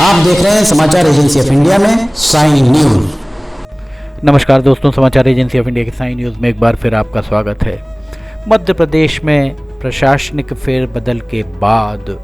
आप देख रहे हैं समाचार एजेंसी ऑफ इंडिया में साइन न्यूज। नमस्कार दोस्तों, समाचार एजेंसी ऑफ इंडिया के साइन न्यूज में एक बार फिर आपका स्वागत है। मध्य प्रदेश में प्रशासनिक फेरबदल के बाद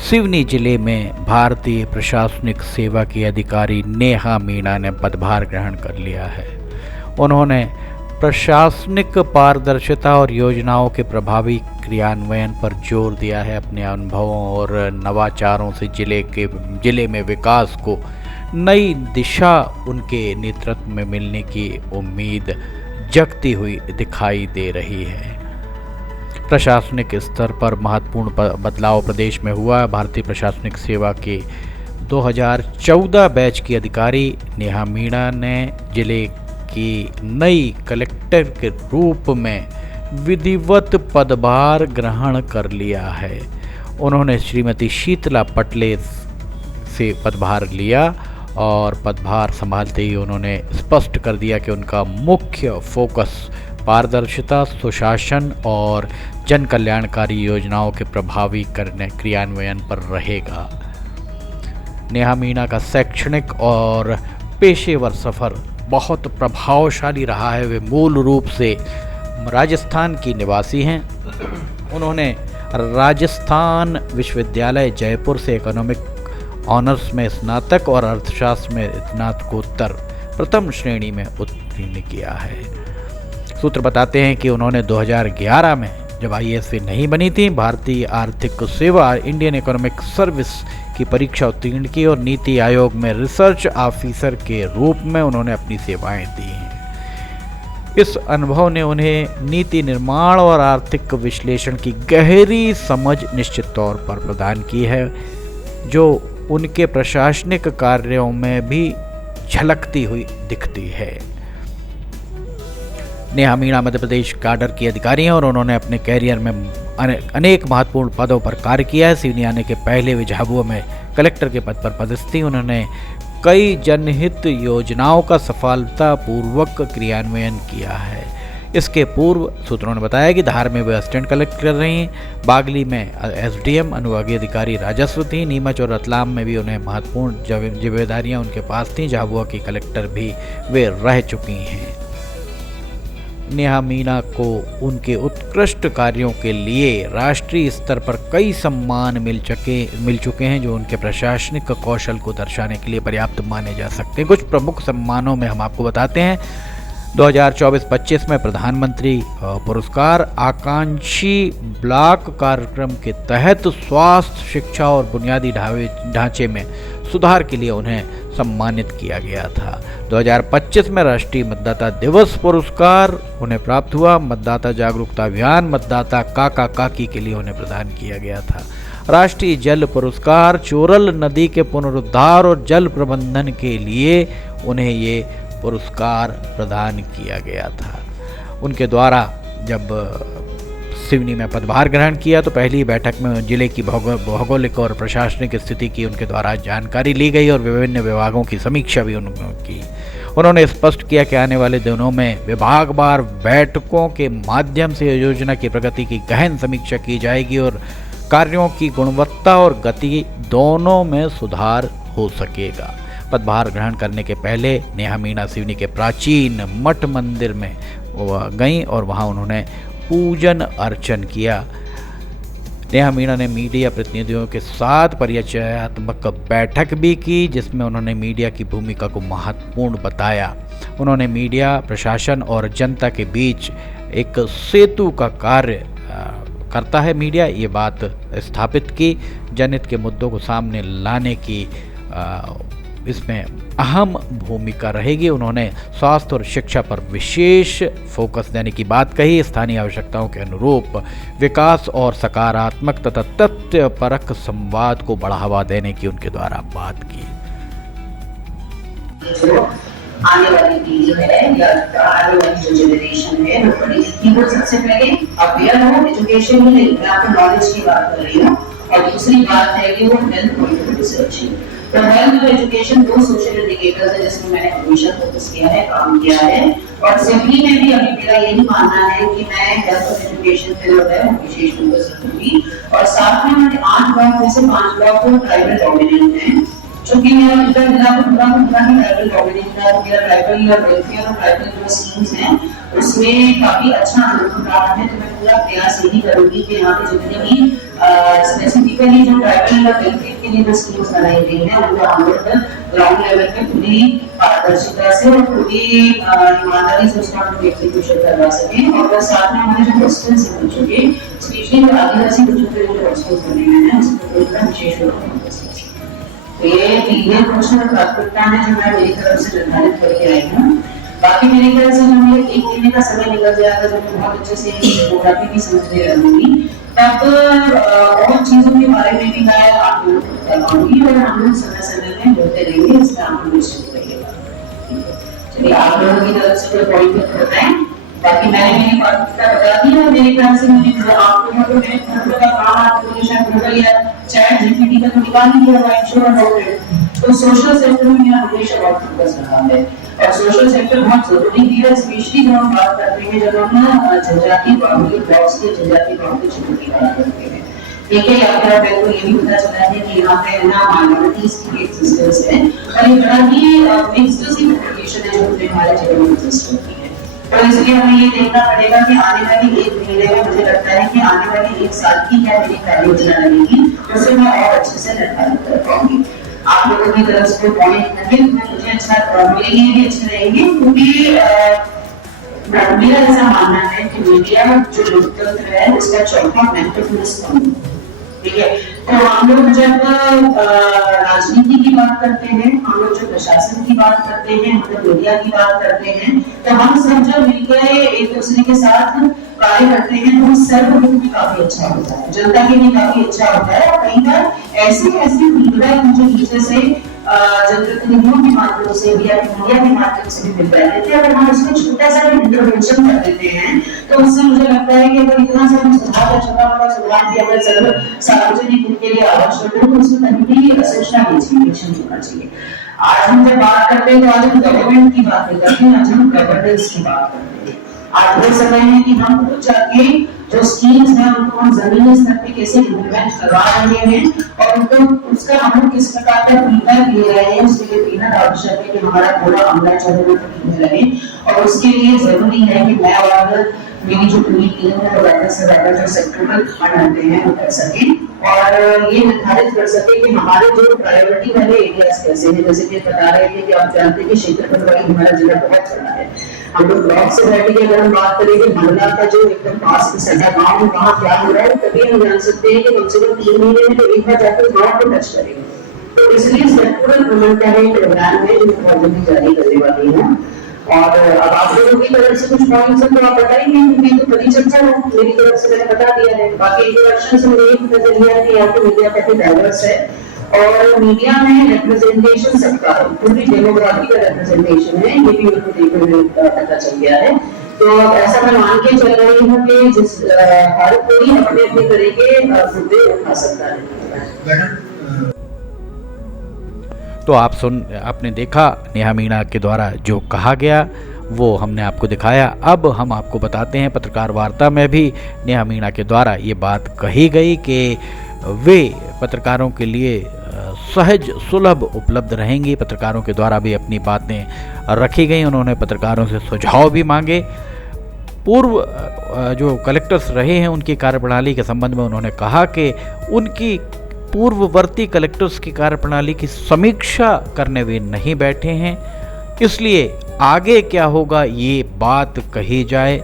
सिवनी जिले में भारतीय प्रशासनिक सेवा की अधिकारी नेहा मीणा ने पदभार ग्रहण कर लिया है। उन्होंने प्रशासनिक पारदर्शिता और योजनाओं के प्रभावी क्रियान्वयन पर जोर दिया है। अपने अनुभवों और नवाचारों से जिले में विकास को नई दिशा उनके नेतृत्व में मिलने की उम्मीद जगती हुई दिखाई दे रही है। प्रशासनिक स्तर पर महत्वपूर्ण बदलाव प्रदेश में हुआ। भारतीय प्रशासनिक सेवा के 2014 बैच की अधिकारी नेहा मीणा ने जिले की नई कलेक्टर के रूप में विधिवत पदभार ग्रहण कर लिया है। उन्होंने श्रीमती शीतला पटले से पदभार लिया और पदभार संभालते ही उन्होंने स्पष्ट कर दिया कि उनका मुख्य फोकस पारदर्शिता, सुशासन और जन कल्याणकारी योजनाओं के प्रभावी क्रियान्वयन पर रहेगा। नेहा मीणा का शैक्षणिक और पेशेवर सफर बहुत प्रभावशाली रहा है। वे मूल रूप से राजस्थान की निवासी हैं। उन्होंने राजस्थान विश्वविद्यालय जयपुर से इकोनॉमिक ऑनर्स में स्नातक और अर्थशास्त्र में स्नातकोत्तर प्रथम श्रेणी में उत्तीर्ण किया है। सूत्र बताते हैं कि उन्होंने 2011 में जब IAS नहीं बनी थी, भारतीय आर्थिक सेवा इंडियन इकोनॉमिक सर्विस की परीक्षा उत्तीर्ण की और नीति आयोग में रिसर्च ऑफिसर के रूप में उन्होंने अपनी सेवाएं दी हैं। इस अनुभव ने उन्हें नीति निर्माण और आर्थिक विश्लेषण की गहरी समझ निश्चित तौर पर प्रदान की है, जो उनके प्रशासनिक कार्यों में भी झलकती हुई दिखती है। नेहा मीणा मध्य प्रदेश काडर की अधिकारी हैं और उन्होंने अपने कैरियर में अनेक महत्वपूर्ण पदों पर कार्य किया है। सिवनी आने के पहले वे झाबुआ में कलेक्टर के पद पर पदस्थ थी। उन्होंने कई जनहित योजनाओं का सफलतापूर्वक क्रियान्वयन किया है। इसके पूर्व सूत्रों ने बताया कि धार में वे असिस्टेंट कलेक्टर रही, बागली में SDM अनुभागीय अधिकारी राजस्व थी, नीमच और रतलाम में भी उन्हें महत्वपूर्ण जिम्मेदारियां उनके पास थीं। झाबुआ की कलेक्टर भी वे रह चुकी हैं। नेहा मीणा को उनके उत्कृष्ट कार्यों के लिए राष्ट्रीय स्तर पर कई सम्मान मिल चुके हैं, जो उनके प्रशासनिक कौशल को दर्शाने के लिए पर्याप्त माने जा सकते हैं। कुछ प्रमुख सम्मानों में हम आपको बताते हैं। 2024-25 में प्रधानमंत्री पुरस्कार आकांक्षी ब्लॉक कार्यक्रम के तहत स्वास्थ्य, शिक्षा और बुनियादी ढांचे में सुधार के लिए उन्हें सम्मानित किया गया था। 2025 में राष्ट्रीय मतदाता दिवस पुरस्कार उन्हें प्राप्त हुआ। मतदाता जागरूकता अभियान मतदाता काका काकी के लिए उन्हें प्रदान किया गया था। राष्ट्रीय जल पुरस्कार चोरल नदी के पुनरुद्धार और जल प्रबंधन के लिए उन्हें ये पुरस्कार प्रदान किया गया था। उनके द्वारा जब सिवनी में पदभार ग्रहण किया तो पहली बैठक में जिले की भौगोलिक और प्रशासनिक स्थिति की उनके द्वारा जानकारी ली गई और विभिन्न विभागों की समीक्षा भी की। उन्होंने स्पष्ट किया कि आने वाले दिनों में विभागवार बैठकों के माध्यम से योजना की प्रगति की गहन समीक्षा की जाएगी और कार्यों की गुणवत्ता और गति दोनों में सुधार हो सकेगा। पदभार ग्रहण करने के पहले नेहा मीणा सिवनी के प्राचीन मठ मंदिर में गईं और वहां उन्होंने पूजन अर्चन किया। नेहा मीणा ने मीडिया प्रतिनिधियों के साथ परिचयात्मक बैठक भी की, जिसमें उन्होंने मीडिया की भूमिका को महत्वपूर्ण बताया। उन्होंने मीडिया, प्रशासन और जनता के बीच एक सेतु का कार्य करता है मीडिया, ये बात स्थापित की। जनहित के मुद्दों को सामने लाने की इसमें अहम भूमिका रहेगी। उन्होंने स्वास्थ्य और शिक्षा पर विशेष फोकस देने की बात कही। स्थानीय आवश्यकताओं के अनुरूप विकास और सकारात्मक तथा तथ्यपरक संवाद को बढ़ावा देने की उनके द्वारा बात की। आने वाली पीढ़ी है या आने वाली जो जनरेशन है वो सबसे पहले अवेयर हो। एजुकेशन ही नहीं, मैं आपको नॉलेज की बात कर रही हूँ। और दूसरी बात है कि वो हेल्थ पॉइंट रिसर्च है। तो हेल्थ और एजुकेशन दो सोशल इंडिकेटर्स है जिसमें मैंने हमेशा फोकस किया है, काम किया है। और सिवनी में भी अभी मेरा यही मानना है कि मैं हेल्थ और एजुकेशन पे जो है विशेष फोकस रखूंगी। और साथ में मैंने 8 ब्लॉक में से 5 ब्लॉक को प्राइवेट डोमिनेंट है चूंकि मेरा इधर जिला को पूरा ही ट्राइबल डोमिनेट है, मेरा ट्राइबल वेलफेयर और ट्राइबल जो स्कीम्स हैं उसमें काफी अच्छा अनुभव रहा है। तो मैं पूरा प्रयास यही करूंगी कि यहाँ पे जितने भी स्पेसिफिकली जो ट्राइबल वेलफेयर के लिए जो स्कीम्स बनाई गई हैं उनको हम लोग ग्राउंड लेवल पे पूरी पारदर्शिता से और पूरी ईमानदारी से उसका हम एग्जीक्यूशन करवा सकें। और साथ में हमारे जो हॉस्टल्स हैं बच्चों के, स्पेशली आदिवासी बच्चों के जो हॉस्टल्स बने हुए हैं उसको पूरा विशेष रूप से ये तीन कुछ प्राथमिकता है जो मैं मेरी तरफ से निर्धारित करके आई हूँ। बाकी मेरे ख्याल से हमें एक महीने का समय निकल जाएगा जब मैं बहुत अच्छे से जियोग्राफी भी समझने लगूंगी, तब और चीजों के बारे में भी मैं आप लोगों को बताऊंगी और हम लोग समय समय में बोलते रहेंगे, इसमें आप लोग निश्चित रहिएगा। चलिए आप लोगों की तरफ से कोई पॉइंट बताएं। बाकी मैंने मेरी प्राथमिकता बता दी है। मेरे ख्याल से मुझे आप लोगों को मेरे घर का काम आपको शायद गूगल या चैट जीपीटी का तो निकाल ही दिया है, श्योर अबाउट इट। तो सोशल सेक्टर में मेरा हमेशा बहुत फोकस रहा है और सोशल सेक्टर बहुत जरूरी भी है, स्पेशली जब हम बात करते हैं जब हम जनजातीय बाहुल्य ब्लॉक्स के जनजातीय बाहुल्य क्षेत्र की बात करते हैं। ठीक है, यहाँ पर मेरे को ये भी पता चला है कि यहाँ पे ना माइनॉरिटीज की एग्जिस्टेंस है और ये बड़ा ही मिक्स्ड सी पॉपुलेशन है जो हमारे जिले में एग्जिस्ट होती है। तो इसलिए हमें ये देखना पड़ेगा कि आने वाली एक महीने में, मुझे लगता है कि आने वाली एक साल की क्या मेरी कार्य योजना रहेगी, उसे मैं और अच्छे से निर्धारित कर पाऊंगी। आप लोगों की तरफ से पॉइंट लगे मुझे अच्छा, मेरे लिए भी अच्छे रहेंगे, क्योंकि मेरा ऐसा मानना है कि मीडिया जो लोकतंत्र है उसका चौथा महत्वपूर्ण स्तंभ। ठीक है, तो हम लोग जब राजनीति की बात करते हैं, हम लोग जो प्रशासन की बात करते हैं, हम लोग मीडिया की बात करते हैं, तो हम सब जब मिलकर एक दूसरे के साथ कार्य करते हैं तो सर्वहित भी काफी अच्छा होता है, जनता के लिए काफी अच्छा होता है। और कई बार ऐसी फीडबैक मुझे नीचे से जनप्रतिनिधियों के माध्यम से या मीडिया के माध्यम से भी मिल रहे थे। अगर हम इसमें छोटा सा भी इंटरवेंशन कर देते हैं तो उससे मुझे लगता है कि अगर इतना सा सुधार, छोटा मोटा सुधार भी अगर सार्वजनिक हित के लिए आवश्यक है तो उसमें कहीं भी सूचना होना चाहिए। आज हम जब बात करते हैं तो आज हम गवर्नमेंट की बात नहीं करते हैं, आज हम गवर्नेंस की बात करते हैं। आज वो समय है कि हम खुद जाके जो स्कीम्स हैं उनको हम जमीनी स्तर पे कैसे इम्प्लीमेंट करवा रहे हैं और उनको उसका हम लोग किस प्रकार का फीडबैक ले रहे हैं, उसके लिए बेहद आवश्यक है कि हमारा पूरा अमला चौधरी रहे। और उसके लिए जरूरी है कि मैं और मेरी जो पूरी टीम है वो ज्यादा से ज्यादा जो सेक्टरल फंड आते हैं वो कर सके और ये निर्धारित कर सके कि हमारे जो प्रायोरिटी वाले एरियाज कैसे हैं। जैसे कि बता रहे थे कि आप जानते हैं कि क्षेत्रफल वाली हमारा जिला बहुत बड़ा है। हम लोग ब्लॉक से बैठ के अगर हम बात करेंगे मंडला का जो एकदम पास में सटा गाँव में वहाँ क्या हो रहा है, तभी हम जान सकते हैं कि कम से कम 3 महीने में तो एक बार जाकर गाँव को टच करेंगे। तो इसलिए सेक्टरल भ्रमण का एक प्रोग्राम है जो बहुत जल्दी जारी करने वाली है। और अब आप लोगों की तरफ से कुछ पॉइंट्स हैं तो आप बताएंगे, क्योंकि तो परिचर्चा है, मेरी तरफ से मैंने बता दिया है। बाकी इंट्रोडक्शन से मुझे एक नजर लिया कि यहाँ पे मीडिया काफी डाइवर्स है और मीडिया में रिप्रेजेंटेशन सबका है, पूरी डेमोग्राफी का रिप्रेजेंटेशन है, ये भी उनको देखने में पता चल गया है। तो ऐसा मैं मान के चल रही हूँ कि जिस हर कोई अपने अपने तरह के मुद्दे उठा सकता है। तो आपने देखा नेहा मीणा के द्वारा जो कहा गया वो हमने आपको दिखाया। अब हम आपको बताते हैं पत्रकार वार्ता में भी नेहा मीणा के द्वारा ये बात कही गई कि वे पत्रकारों के लिए सहज सुलभ उपलब्ध रहेंगी। पत्रकारों के द्वारा भी अपनी बातें रखी गई, उन्होंने पत्रकारों से सुझाव भी मांगे। पूर्व जो कलेक्टर्स रहे हैं उनकी कार्यप्रणाली के संबंध में उन्होंने कहा कि उनकी पूर्ववर्ती कलेक्टर्स की कार्यप्रणाली की समीक्षा करने वे नहीं बैठे हैं, इसलिए आगे क्या होगा ये बात कही जाए।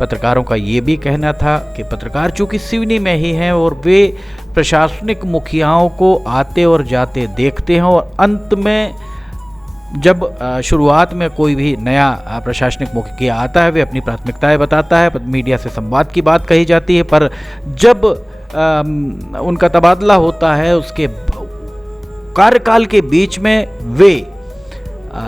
पत्रकारों का ये भी कहना था कि पत्रकार चूँकि सिवनी में ही हैं और वे प्रशासनिक मुखियाओं को आते और जाते देखते हैं और अंत में जब शुरुआत में कोई भी नया प्रशासनिक मुखिया आता है वे अपनी प्राथमिकताएं बताता है, मीडिया से संवाद की बात कही जाती है, पर जब उनका तबादला होता है उसके कार्यकाल के बीच में वे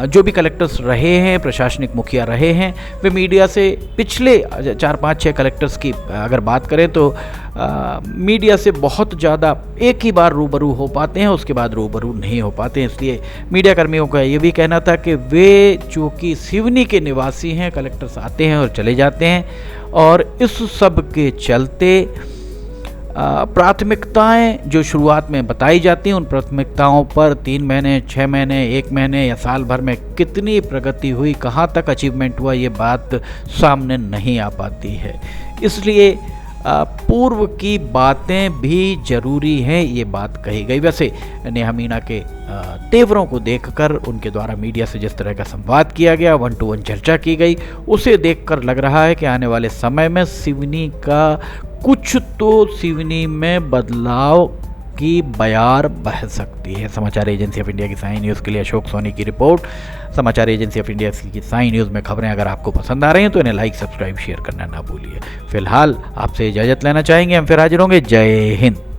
जो भी कलेक्टर्स रहे हैं, प्रशासनिक मुखिया रहे हैं, वे मीडिया से पिछले 4-5-6 कलेक्टर्स की अगर बात करें तो मीडिया से बहुत ज़्यादा एक ही बार रूबरू हो पाते हैं, उसके बाद रूबरू नहीं हो पाते हैं। इसलिए मीडिया कर्मियों का ये भी कहना था कि वे चूँकि सिवनी के निवासी हैं, कलेक्टर्स आते हैं और चले जाते हैं और इस सब के चलते प्राथमिकताएं जो शुरुआत में बताई जाती हैं, उन प्राथमिकताओं पर 3 महीने, 6 महीने, 1 महीने या साल भर में कितनी प्रगति हुई, कहाँ तक अचीवमेंट हुआ, ये बात सामने नहीं आ पाती है। इसलिए पूर्व की बातें भी ज़रूरी हैं, ये बात कही गई। वैसे नेहा मीना के तेवरों को देखकर, उनके द्वारा मीडिया से जिस तरह का संवाद किया गया, 1-to-1 चर्चा की गई, उसे देखकर लग रहा है कि आने वाले समय में सिवनी का कुछ तो सिवनी में बदलाव की बयार बह सकती है। समाचार एजेंसी ऑफ इंडिया की साई न्यूज़ के लिए अशोक सोनी की रिपोर्ट। समाचार एजेंसी ऑफ इंडिया की साई न्यूज़ में खबरें अगर आपको पसंद आ रही हैं तो इन्हें लाइक, सब्सक्राइब, शेयर करना ना भूलिए। फिलहाल आपसे इजाज़त लेना चाहेंगे, हम फिर हाजिर होंगे। जय हिंद।